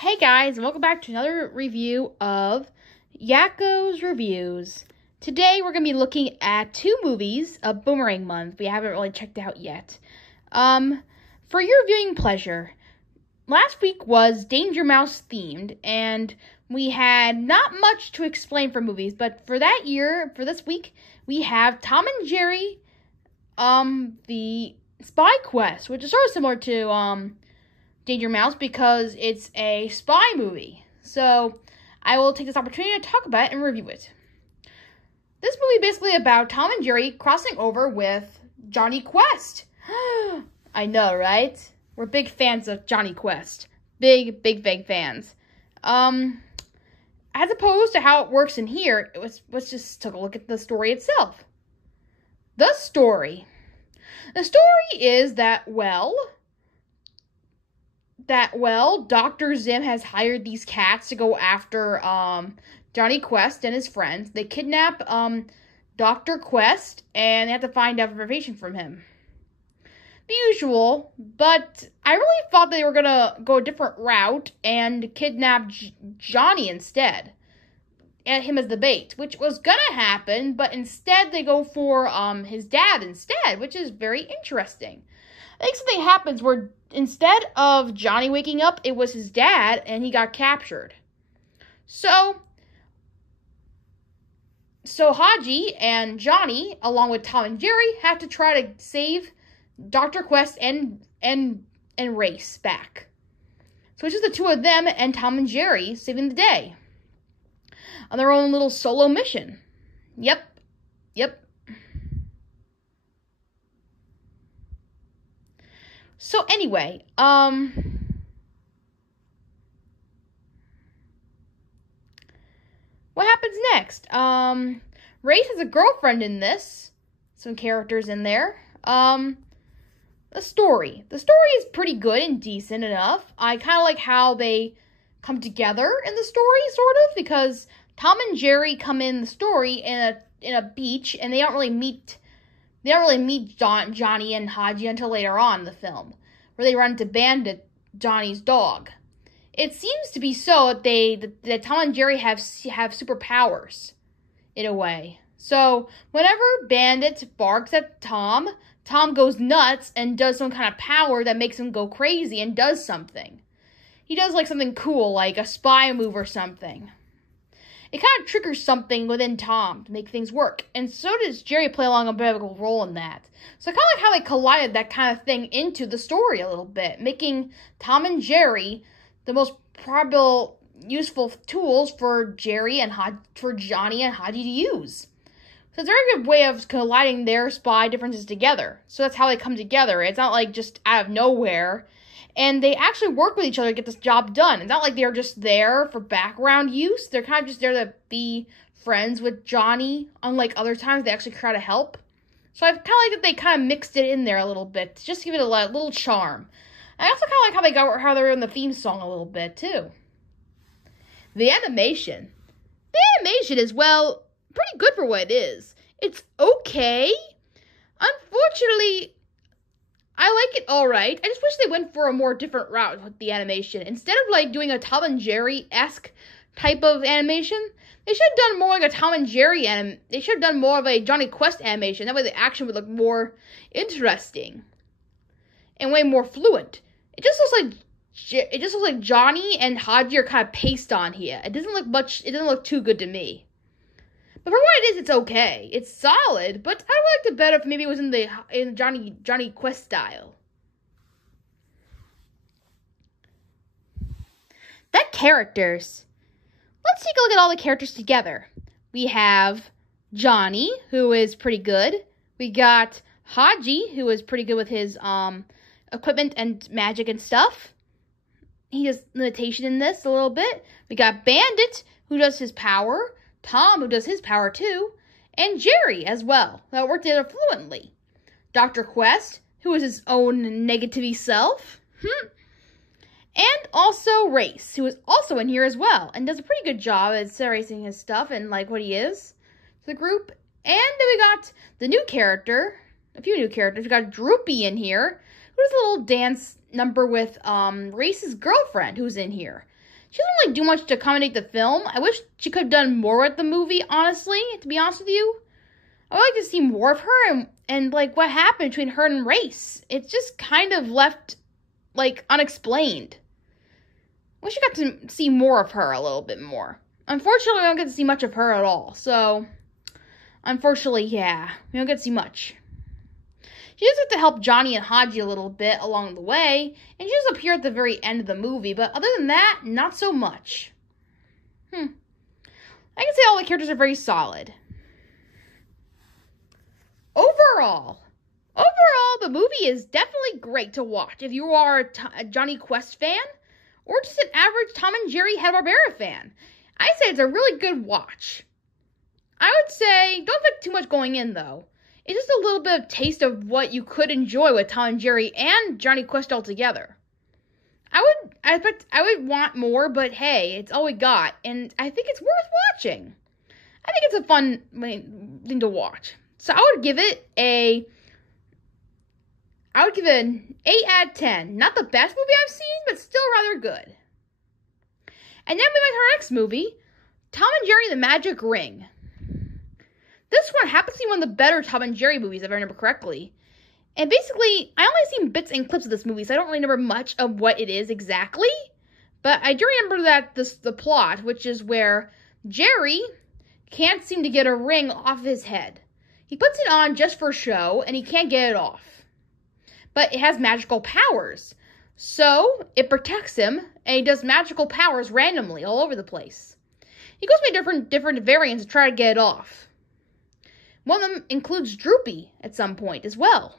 Hey guys, and welcome back to another review of Yakko's Reviews. Today we're going to be looking at two movies of Boomerang Month we haven't really checked out yet. For your viewing pleasure, last week was Danger Mouse themed, and we had not much to explain for movies, but for this week, we have Tom and Jerry, the Spy Quest, which is sort of similar to, Danger Mouse because it's a spy movie. So I will take this opportunity to talk about it and review it. This movie is basically about Tom and Jerry crossing over with Jonny Quest. I know, right? We're big fans of Jonny Quest. Big fans. As opposed to how it works in here, let's just take a look at the story itself. The story is that, Dr. Zim has hired these cats to go after Jonny Quest and his friends. They kidnap Dr. Quest, and they have to find out information from him. The usual, but I really thought they were going to go a different route and kidnap Johnny instead. And him as the bait, which was going to happen, but instead they go for his dad instead, which is very interesting. I think something happens where instead of Johnny waking up, it was his dad, and he got captured. So Haji and Johnny, along with Tom and Jerry, have to try to save Dr. Quest and Race back. So it's just the two of them and Tom and Jerry saving the day on their own little solo mission. Yep. So anyway, what happens next? Race has a girlfriend in this. Some characters in there. The story is pretty good and decent enough. I kind of like how they come together in the story, sort of, because Tom and Jerry come in the story in a beach, and they don't really meet Johnny and Haji until later on in the film, where they run into Bandit, Johnny's dog. It seems to be so that Tom and Jerry have superpowers, in a way. So whenever Bandit barks at Tom goes nuts and does some kind of power that makes him go crazy and does something. He does like something cool, like a spy move or something. It kind of triggers something within Tom to make things work. And so does Jerry play along a bit of a role in that. So I kind of like how they collided that kind of thing into the story a little bit, making Tom and Jerry the most probable useful tools for Johnny and Haji to use. So it's a very good way of colliding their spy differences together. So that's how they come together. It's not like just out of nowhere. And they actually work with each other to get this job done. It's not like they're just there for background use. They're kind of just there to be friends with Johnny. Unlike other times, they actually try to help. So I kind of like that they kind of mixed it in there a little bit. Just to give it a little charm. I also kind of like how they're in the theme song a little bit, too. The animation. The animation is, pretty good for what it is. It's okay. Unfortunately, I like it alright. I just wish they went for a more different route with the animation. Instead of doing a Tom and Jerry-esque type of animation, they should have done more like a Tom and Jerry they should have done more of a Jonny Quest animation. That way the action would look more interesting and way more fluent. It just looks like Johnny and Haji are kind of pasted on here. It doesn't look too good to me. But for what it is, it's okay. It's solid, but I liked it better if maybe it was in Jonny Quest style. That characters. Let's take a look at all the characters together. We have Johnny, who is pretty good. We got Haji, who is pretty good with his equipment and magic and stuff. He has limitation in this a little bit. We got Bandit, who does his power. Tom, who does his power too, and Jerry as well, that work together fluently. Dr. Quest, who is his own negative self, and also Race, who is also in here as well, and does a pretty good job at erasing his stuff and what he is to the group. And then we got the new character, a few new characters. We got Droopy in here, who does a little dance number with Race's girlfriend, who's in here. She doesn't really do much to accommodate the film. I wish she could have done more with the movie, honestly, to be honest with you. I would like to see more of her and like, what happened between her and Race. It's just kind of left, like, unexplained. I wish I got to see more of her a little bit more. Unfortunately, we don't get to see much of her at all. So, unfortunately, yeah, we don't get to see much. She does have to help Johnny and Hadji a little bit along the way, and she does appear at the very end of the movie, but other than that, not so much. I can say all the characters are very solid. Overall, the movie is definitely great to watch if you are a Johnny Quest fan, or just an average Tom and Jerry Hanna-Barbera fan. I say it's a really good watch. I would say, don't expect too much going in, though. It's just a little bit of taste of what you could enjoy with Tom and Jerry and Johnny Quest all together. I would want more, but hey, it's all we got, and I think it's worth watching. I think it's a fun thing to watch. So I would give it an 8 out of 10. Not the best movie I've seen, but still rather good. And then we went to our next movie, Tom and Jerry the Magic Ring. This one happens to be one of the better Tom and Jerry movies, if I remember correctly. And basically, I only seen bits and clips of this movie, so I don't really remember much of what it is exactly. But I do remember that the plot, which is where Jerry can't seem to get a ring off his head. He puts it on just for show, and he can't get it off. But it has magical powers. So, it protects him, and he does magical powers randomly all over the place. He goes by different variants to try to get it off. One of them includes Droopy at some point as well.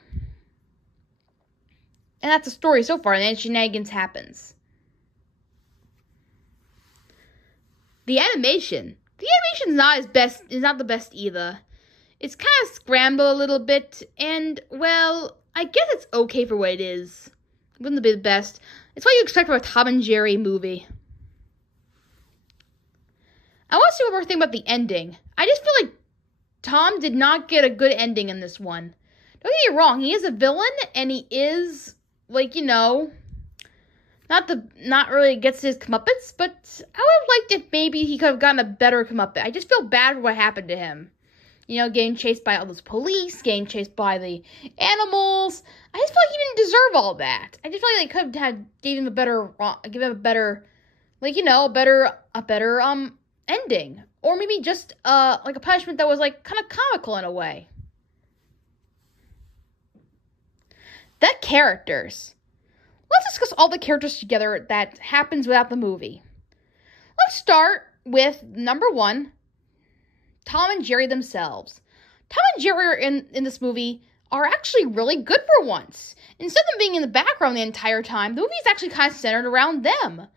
And that's the story so far, and then shenanigans happens. The animation is not the best either. It's kind of scrambled a little bit, and, well, I guess it's okay for what it is. It wouldn't be the best. It's what you expect from a Tom and Jerry movie. I want to see what we're thinking about the ending. I just feel like Tom did not get a good ending in this one. Don't get me wrong, he is a villain, and he is, like, you know, not really gets his comeuppance, but I would have liked if maybe he could have gotten a better comeuppance. I just feel bad for what happened to him. You know, getting chased by all those police, getting chased by the animals. I just feel like he didn't deserve all that. I just feel like they could have give him a better, like, you know, a better ending. Or maybe just, like a punishment that was, like, kind of comical in a way. The characters. Let's discuss all the characters together that happens without the movie. Let's start with number 1, Tom and Jerry themselves. Tom and Jerry in this movie are actually really good for once. Instead of them being in the background the entire time, the movie is actually kind of centered around them.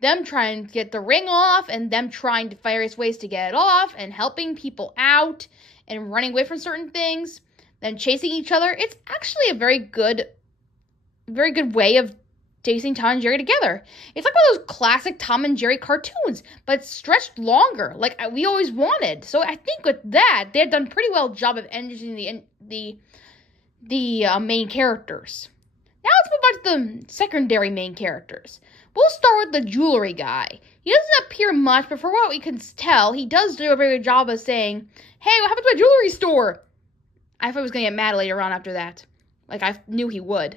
Them trying to get the ring off, and them trying to various ways to get it off, and helping people out, and running away from certain things, then chasing each other. It's actually a very good way of chasing Tom and Jerry together. It's like one of those classic Tom and Jerry cartoons, but stretched longer, like we always wanted. So I think with that, they had done a pretty well job of introducing the main characters. Now let's move on to the secondary main characters. We'll start with the jewelry guy. He doesn't appear much, but for what we can tell, he does do a very good job of saying, "Hey, what happened to my jewelry store?" I thought he was going to get mad later on after that. Like, I knew he would.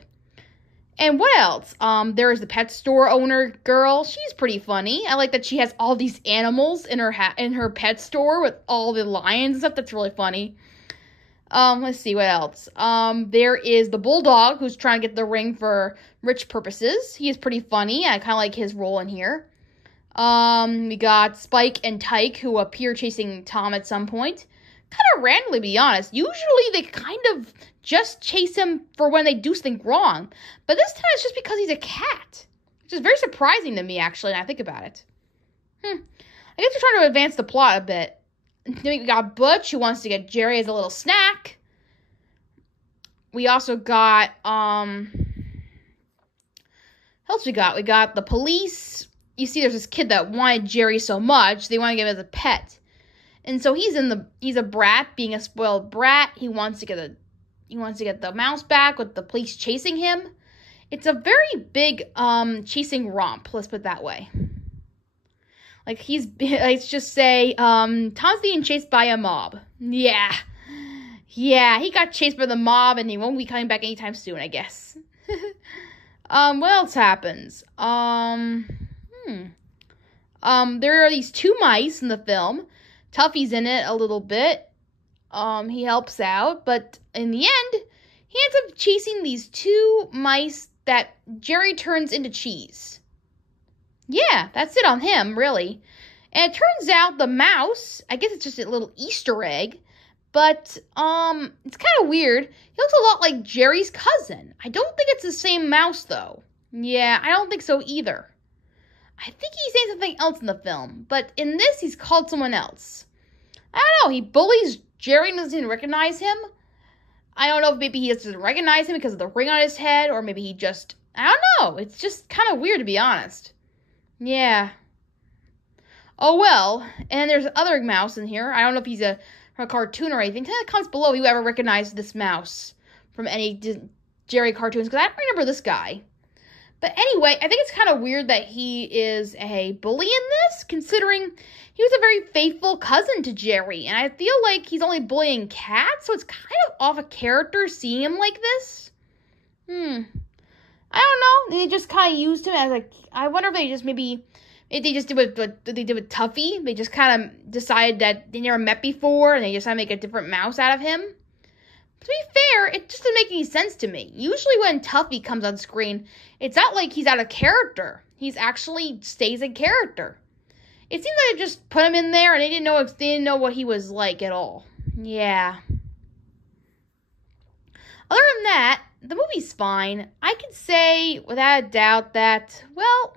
And what else? There is the pet store owner girl. She's pretty funny. I like that she has all these animals in her pet store with all the lions and stuff. That's really funny. Let's see what else. There is the bulldog who's trying to get the ring for rich purposes. He is pretty funny. I kind of like his role in here. We got Spike and Tyke who appear chasing Tom at some point. Kind of randomly, to be honest. Usually they kind of just chase him for when they do something wrong. But this time it's just because he's a cat. Which is very surprising to me, actually, when I think about it. I guess we're trying to advance the plot a bit. Then we got Butch, who wants to get Jerry as a little snack. We also got, what else we got? We got the police. You see there's this kid that wanted Jerry so much, they want to give him as a pet. And so he's a brat, being a spoiled brat. He wants to get the mouse back with the police chasing him. It's a very big, chasing romp, let's put it that way. Like, let's just say, Tom's being chased by a mob. Yeah. Yeah, he got chased by the mob, and he won't be coming back anytime soon, I guess. What else happens? There are these two mice in the film. Tuffy's in it a little bit. He helps out, but in the end, he ends up chasing these two mice that Jerry turns into cheese. Yeah, that's it on him, really. And it turns out the mouse, I guess it's just a little Easter egg, but, it's kind of weird. He looks a lot like Jerry's cousin. I don't think it's the same mouse, though. Yeah, I don't think so either. I think he's saying something else in the film, but in this, he's called someone else. I don't know, he bullies Jerry and doesn't even recognize him. I don't know if maybe he just doesn't recognize him because of the ring on his head, or maybe he just, I don't know. It's just kind of weird, to be honest. Yeah. Oh, well, and there's other mouse in here. I don't know if he's a cartoon or anything. Tell me in the comments below if you ever recognized this mouse from any Jerry cartoons, because I don't remember this guy. But anyway, I think it's kind of weird that he is a bully in this, considering he was a very faithful cousin to Jerry. And I feel like he's only bullying cats, so it's kind of off a character seeing him like this. I don't know. They just kind of used him as like, I wonder if they just if they just did what they did with Tuffy. They just kind of decided that they never met before, and they just had to make a different mouse out of him. To be fair, it just doesn't make any sense to me. Usually when Tuffy comes on screen, it's not like he's out of character. He's actually stays in character. It seems like they just put him in there and they didn't know what he was like at all. Yeah. Other than that, the movie's fine. I can say without a doubt that, well,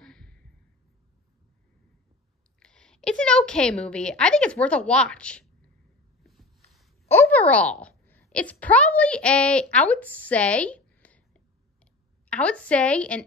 it's an okay movie. I think it's worth a watch. Overall, it's probably I would say an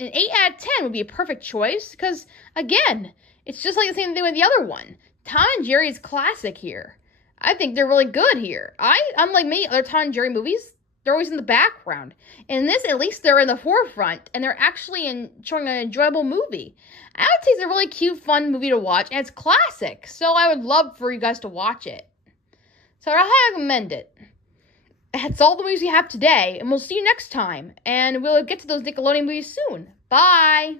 8 out of 10 would be a perfect choice, because, again, it's just like the same thing with the other one. Tom and Jerry's classic here. I think they're really good here. Unlike many other Tom and Jerry movies, they're always in the background. And in this, at least they're in the forefront, and they're actually showing an enjoyable movie. I would say it's a really cute, fun movie to watch, and it's classic, so I would love for you guys to watch it. So I highly recommend it. That's all the movies we have today, and we'll see you next time. And we'll get to those Nickelodeon movies soon. Bye!